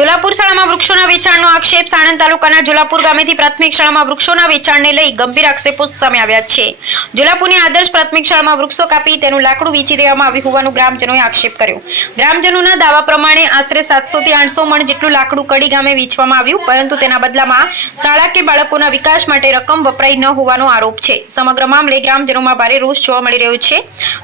જોલાપુર શાળામાં વૃક્ષોના વેચાણનો આક્ષેપ. સાણંદ તાલુકાના જોલાપુર ગામેથી પ્રાથમિક શાળામાં વૃક્ષોના વેચાણને લઈ ગંભીર આક્ષેપો સામે આવ્યા છે. જોલાપુરની આદર્શ પ્રાથમિક શાળામાં વૃક્ષો કાપી તેનું લાકડું વેચી દેવામાં આવ્યું હોવાનું ગ્રામજનોએ આક્ષેપ કર્યો. ગ્રામજનોના દાવા પ્રમાણે આશરે 700 થી 800 મણ જેટલું લાકડું કડી ગામે વેચવામાં આવ્યું, પરંતુ તેના બદલામાં શાળા કે બાળકોના વિકાસ માટે રકમ વપરાઈ ન હોવાનો આરોપ છે. સમગ્ર મામલે ગ્રામજનોમાં ભારે રોષ જોવા મળી રહ્યો છે.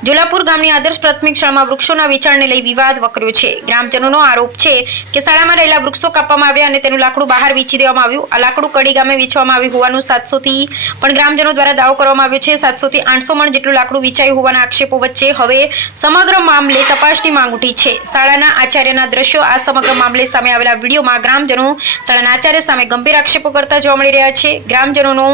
જોલાપુર ગામની આદર્શ પ્રાથમિક શાળામાં વૃક્ષોના વેચાણને લઈ વિવાદ વકર્યો છે. ગ્રામજનોનો આરોપ છે કે શાળામાં રહેલા વૃક્ષો કાપવામાં આવ્યા અને તેનું લાકડું બહાર વેચી દેવામાં આવ્યું. આ લાકડું કડી ગામે વેચવામાં આવ્યું હોવાનું 700 થી પણ ગ્રામજનો દ્વારા દાવો કરવામાં આવ્યો છે. 700 થી 800 મણ જેટલું લાકડું વેચાયું હોવાના આક્ષેપો વચ્ચે હવે સમગ્ર મામલે તપાસની માંગ ઉઠી છે. શાળાના આચાર્યના દ્રશ્યો. આ સમગ્ર મામલે સામે આવેલા વિડીયોમાં ગ્રામજનો શાળાના આચાર્ય સામે ગંભીર આક્ષેપો કરતા જોવા મળી રહ્યા છે. ગ્રામજનોનો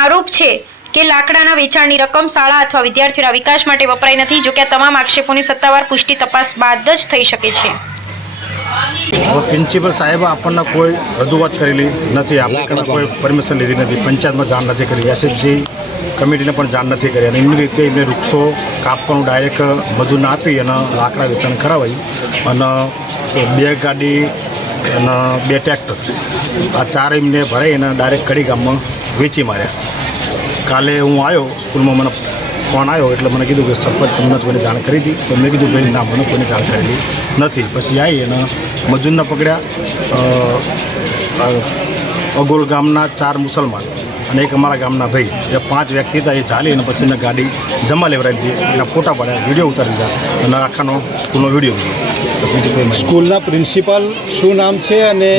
આરોપ છે કે લાકડાના વેચાણની રકમ શાળા અથવા વિદ્યાર્થીઓના વિકાસ માટે વપરાઈ નથી. જો કે આ તમામ આક્ષેપોની સત્તાવાર પુષ્ટિ તપાસ બાદ જ થઈ શકે છે. પ્રિન્સિપલ સાહેબ આપણને કોઈ રજૂઆત કરેલી નથી, આપણે કોઈ પરમિશન લીધી નથી, પંચાયતમાં જાણ નથી કરી, એસએફજી કમિટીને પણ જાણ નથી કરી, અને એમની રીતે એમને વૃક્ષો કાપવાનું ડાયરેક્ટ મજૂરને આપી અને લાકડા વેચાણ કરાવાય અને 2 ગાડી અને 2 ટ્રેક્ટર આ 4 એમને ભરાઈ અને ડાયરેક્ટ કડી ગામમાં વેચી માર્યા. કાલે હું આવ્યો સ્કૂલમાં, મને ફોન આવ્યો એટલે મને કીધું કે સરપંચ તમને કોઈને જાણ કરી હતી, તો મેં કીધું ભાઈ ના, મને કોઈને જાણ કરેલી નથી. પછી આવી અને મજૂરને પકડ્યા. અગોલ ગામના 4 મુસલમાન અને એક અમારા ગામના ભાઈ, એ 5 વ્યક્તિ હતા. એ ચાલી અને પછી એને ગાડી જમા લેવડાવી દીધી, એના ફોટા પાડ્યા, વિડીયો ઉતારી દીધા અને આખાનો સ્કૂલનો વિડીયો. સ્કૂલના પ્રિન્સિપાલ શું નામ છે અને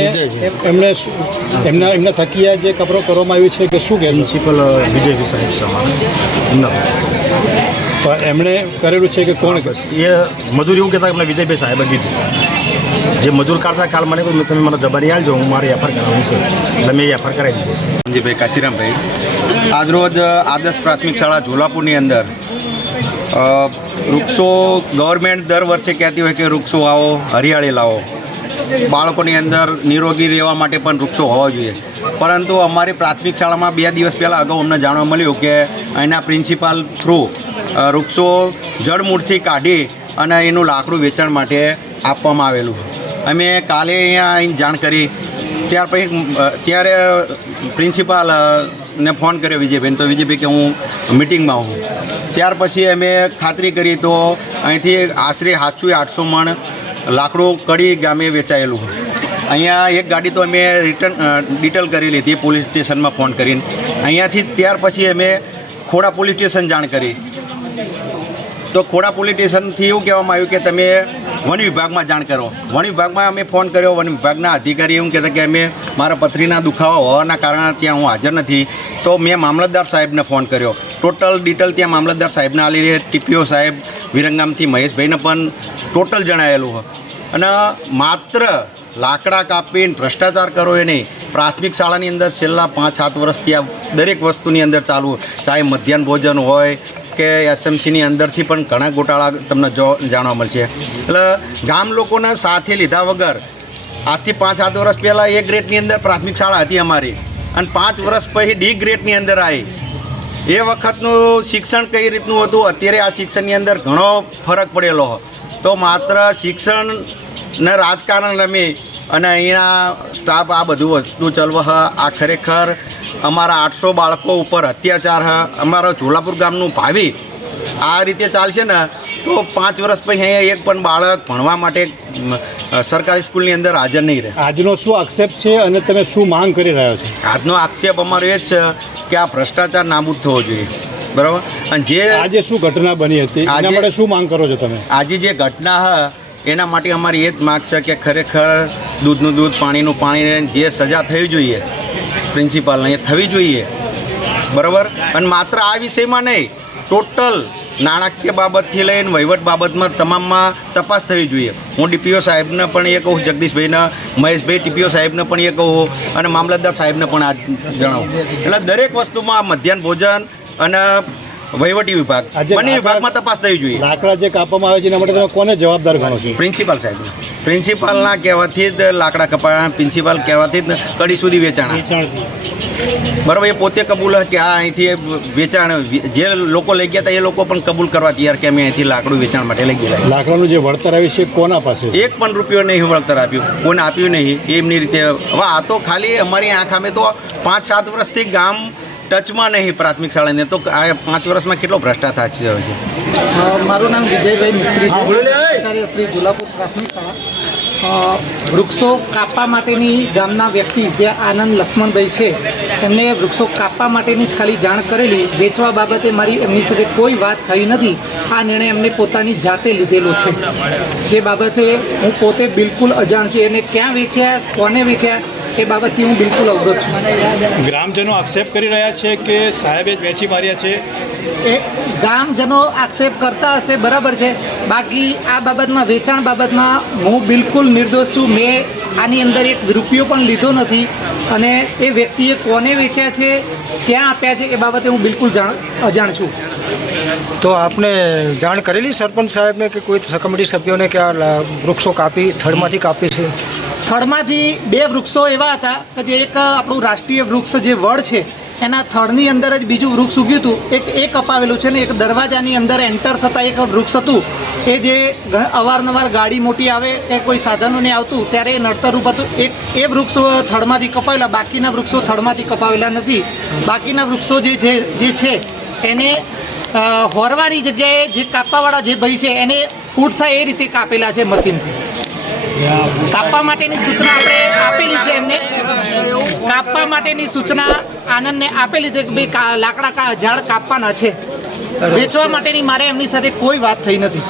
એમના થકી આ જે કપરો કરવામાં આવ્યું છે કે શું કહે? પ્રિન્સિપલ વિજય સાહેબ છે એમના. તો એમણે કરેલું છે કે કોણ? બસ એ મજૂર એવું કહેતા એમને વિજયભાઈ સાહેબે કીધું. જે મજૂર કાઢતા કાલ મને કહ્યું તમે મને જબાની આવજો, હું મારે એફઆર કરાવવાની છે, એટલે મેં એફઆર કરાવી દીધી છે. સંજીભાઈ કાશીરામભાઈ, આજરોજ આદર્શ પ્રાથમિક શાળા જોલાપુરની અંદર વૃક્ષો ગવર્મેન્ટ દર વર્ષે કહેતી હોય કે વૃક્ષો વાવો, હરિયાળી લાવો, બાળકોની અંદર નિરોગી રહેવા માટે પણ વૃક્ષો હોવા જોઈએ. પરંતુ અમારી પ્રાથમિક શાળામાં 2 દિવસ પહેલાં અગાઉ અમને જાણવા મળ્યું કે અહીંના પ્રિન્સિપાલ થ્રુ વૃક્ષો જળમૂળથી કાઢી અને એનું લાકડું વેચાણ માટે આપવામાં આવેલું. અમે કાલે અહીંયા આવીને જાણ કરી, ત્યારે પ્રિન્સિપાલને ફોન કર્યો વિજયભાઈને, તો વિજયભાઈ કે હું મિટિંગમાં હું. ત્યાર પછી અમે ખાતરી કરી તો અહીંથી આશરે 700-800 મણ લાકડું કડી ગામે વેચાયેલું. અહીંયા એક ગાડી તો અમે ડિટેલ કરી લીધી પોલીસ સ્ટેશનમાં ફોન કરીને. અહીંયાથી ત્યાર પછી અમે ખોડા પોલીસ સ્ટેશન જાણ કરી, તો ખોડા પોલીસ સ્ટેશનથી એવું કહેવામાં આવ્યું કે તમે વન વિભાગમાં જાણ કરો. વન વિભાગમાં અમે ફોન કર્યો, વન વિભાગના અધિકારી એવું કહેતા કે અમે મારા પથરીના દુખાવા હોવાના કારણે ત્યાં હું હાજર નથી. તો મેં મામલતદાર સાહેબને ફોન કર્યો, ટોટલ ડિટેલ ત્યાં મામલતદાર સાહેબને આલી રહે, ટીપીઓ સાહેબ વિરંગામથી મહેશભાઈને પણ ટોટલ જણાવેલું હોય. અને માત્ર લાકડા કાપીને ભ્રષ્ટાચાર કરો એ નહીં, પ્રાથમિક શાળાની અંદર છેલ્લા 5-7 વર્ષથી આ દરેક વસ્તુની અંદર ચાલુ, ચાહે મધ્યાહન ભોજન હોય કે એસએમસીની અંદરથી પણ ઘણા ગોટાળા તમને જાણવા મળશે. એટલે ગામ લોકોને સાથે લીધા વગર આજથી 5-7 વર્ષ પહેલાં A ગ્રેડની અંદર પ્રાથમિક શાળા હતી અમારી, અને 5 વર્ષ પછી D ગ્રેડની અંદર આવી. એ વખતનું શિક્ષણ કઈ રીતનું હતું, અત્યારે આ શિક્ષણની અંદર ઘણો ફરક પડેલો. તો માત્ર શિક્ષણને રાજકારણ રમી અને અહીંના સ્ટાફ આ બધું વસ્તુ ચલવા, આ ખરેખર અમારા 800 બાળકો ઉપર અત્યાચાર. અમારા જોલાપુર ગામનું ભાવિ આ રીતે ચાલશે ને તો 5 વર્ષ પછી અહીંયા એક પણ બાળક ભણવા માટે સરકારી સ્કૂલની અંદર હાજર નહીં રહે. આજનો શું આક્ષેપ છે અને તમે શું માંગ કરી રહ્યા છો? આજનો આક્ષેપ અમારો એ જ છે કે આ ભ્રષ્ટાચાર નાબૂદ થવો જોઈએ, બરાબર. અને જે આજે શું ઘટના બની હતી એના માટે શું માંગ કરો છો તમે? આજે જે ઘટના એના માટે અમારી એ જ માગ છે કે ખરેખર દૂધનું દૂધ, પાણીનું પાણી, જે સજા થવી જોઈએ પ્રિન્સિપાલને એ થવી જોઈએ, બરાબર. અને માત્ર આ વિષયમાં નહીં, ટોટલ નાણાકીય બાબતથી લઈને વહીવટ બાબતમાં તમામમાં તપાસ થવી જોઈએ. હું ડીપીઓ સાહેબને પણ એ કહું, જગદીશભાઈને, મહેશભાઈ ટીપીઓ સાહેબને પણ એ કહું અને મામલતદાર સાહેબને પણ આ જણાવું. એટલે દરેક વસ્તુમાં મધ્યાહન ભોજન અને વહીવટી વિભાગ આજે બંને વિભાગમાં તપાસ થવી જોઈએ. લાકડા જે કાપવામાં આવે છે એના માટે તમે કોને જવાબદાર ગણો છો? પ્રિન્સિપાલ સાહેબ, પ્રિન્સિપાલના કહેવાથી જ લાકડા કપાયા, પ્રિન્સિપાલ કહેવાથી જ કડી સુધી વેચાણા. બરાબર, એ પોતે કબૂલ કે આ અહીંથી વેચાણ જે લોકો લઈ ગયા હતા એ લોકો પણ કબૂલ કરવા તૈયાર કે અમે અહીંથી લાકડું વેચાણ માટે લઈ ગયેલા. લાકડાનું જે વળતર આવ્યું છે કોના પાસે? એક પણ રૂપિયો નહીં વળતર આપ્યું, કોને આપ્યું નહીં એમની રીતે. હવે આ તો ખાલી અમારી આંખ અમે તો 5-7 વર્ષથી ગામ ટચમાં નહીં પ્રાથમિક શાળાને, તો આ 5 વર્ષમાં કેટલો ભ્રષ્ટાચાર થયો છે. મારું નામ વિજયભાઈ મિસ્ત્રી છે, આચાર્ય શ્રી ઝુલાપુર પ્રાથમિક શાળા. વૃક્ષો કાપવા માટેની ગામના વ્યક્તિ જે આનંદ લક્ષ્મણભાઈ છે એમને વૃક્ષો કાપવા માટેની જ ખાલી જાણ કરેલી. વેચવા બાબતે મારી એમની સાથે કોઈ વાત થઈ નથી. આ નિર્ણય એમને પોતાની જાતે લીધેલો છે. જે બાબતે હું પોતે બિલકુલ અજાણ છું. એને ક્યાં વેચ્યા, કોને વેચ્યા એ બાબતથી હું બિલકુલ અવગત છું. ગ્રામજનો આક્ષેપ કરી રહ્યા છે કે સાહેબે જ વેચી માર્યા છે. એ ગામજનો આક્ષેપ કરતા હશે, બરાબર છે. બાકી આ બાબતમાં, વેચાણ બાબતમાં હું બિલકુલ નિર્દોષ છું. મેં આની અંદર એક રૂપિયો પણ લીધો નથી અને એ વ્યક્તિએ કોને વેચ્યા છે, ક્યાં આપ્યા છે એ બાબતે હું બિલકુલ અજાણ છું. તો આપને જાણ કરેલી સરપંચ સાહેબને કે કોઈ કમિટી સભ્યોને કે આ વૃક્ષો કાપી થડમાંથી કાપી છે? થડમાંથી 2 વૃક્ષો એવા હતા કે જે એક આપણું રાષ્ટ્રીય વૃક્ષ જે વડ છે એના થડની અંદર જ બીજું વૃક્ષ ઉગ્યું હતું. એક કપાવેલું છે ને એક દરવાજાની અંદર એન્ટર થતાં એક વૃક્ષ હતું એ જે અવારનવાર ગાડી મોટી આવે કે કોઈ સાધનોને આવતું ત્યારે એ નડતરરૂપ હતું. એ વૃક્ષો થડમાંથી કપાવેલા, બાકીના વૃક્ષો થડમાંથી કપાવેલા નથી. બાકીના વૃક્ષો જે છે એને હોરવાની જગ્યાએ જે કાપવાવાળા જે ભાઈ છે એને ફૂટ થાય એ રીતે કાપેલા છે મશીનથી. કાપવા માટેની સૂચના આપણે આપેલી છે એમને. કાપવા માટેની સૂચના આનંદને આપેલી છે કે ભાઈ લાકડા ઝાડ કાપવાના છે. વેચવા માટેની મારે એમની સાથે કોઈ વાત થઈ નથી.